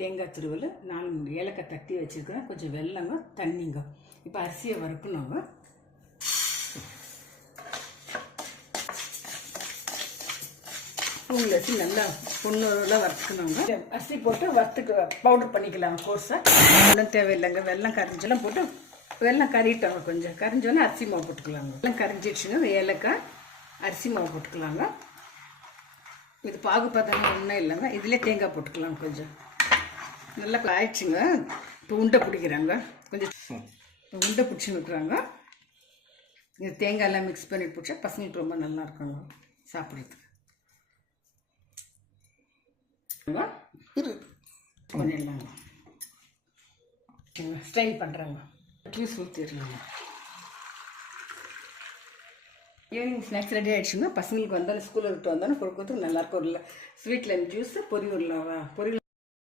தேங்காய் துருவல் 4 ஏலக்காய் தட்டி வச்சுருக்கிறேன், கொஞ்சம் வெல்லங்க, தண்ணிங்க. இப்போ அரிசியை வறுக்கணுங்க. ஸ்பூனில் வச்சு நல்லா பொண்ணூரெலாம் வறுத்துக்கணுங்க. அரிசி போட்டு வறுத்துட்டு பவுடர் பண்ணிக்கலாம் கோர்ஸாக. வெல்லம் தேவையில்லைங்க, வெல்லம் கரைஞ்செல்லாம் போட்டு வெல்லம் கறிட்டோங்க. கொஞ்சம் கரைஞ்சோன்னே அரிசி மாவு போட்டுக்கலாங்க. வெல்லம் கரைஞ்சிடுச்சுங்க, ஏலக்காய் அரிசி மாவு போட்டுக்கலாங்க. இது பாகுபதம் ஒன்றும் இல்லைங்க, இதிலே தேங்காய் போட்டுக்கலாம். கொஞ்சம் நல்லா ஆயிடுச்சுங்க. இப்போ உண்டை பிடிக்கிறாங்க, கொஞ்சம் உண்டை பிடிச்சி நிற்கிறாங்க. இது தேங்காயெல்லாம் மிக்ஸ் பண்ணி பிடிச்சா பசங்களுக்கு ரொம்ப நல்லா இருக்குங்க சாப்பிட்றதுக்கு. பண்ணிடலாங்க, ஸ்ட்ரெயின் பண்ணுறாங்க, ஜூஸ் ஊற்றிடலாங்க. ஈவினிங் ஸ்நாக்ஸ் ரெடி ஆகிடுச்சுன்னா பசங்களுக்கு வந்தாலும் ஸ்கூலில் விட்டு வந்தாலும் கொடுக்கறதுக்கு நல்லாயிருக்கும். இல்லை ஸ்வீட்டில் ஜூஸு பொரியல்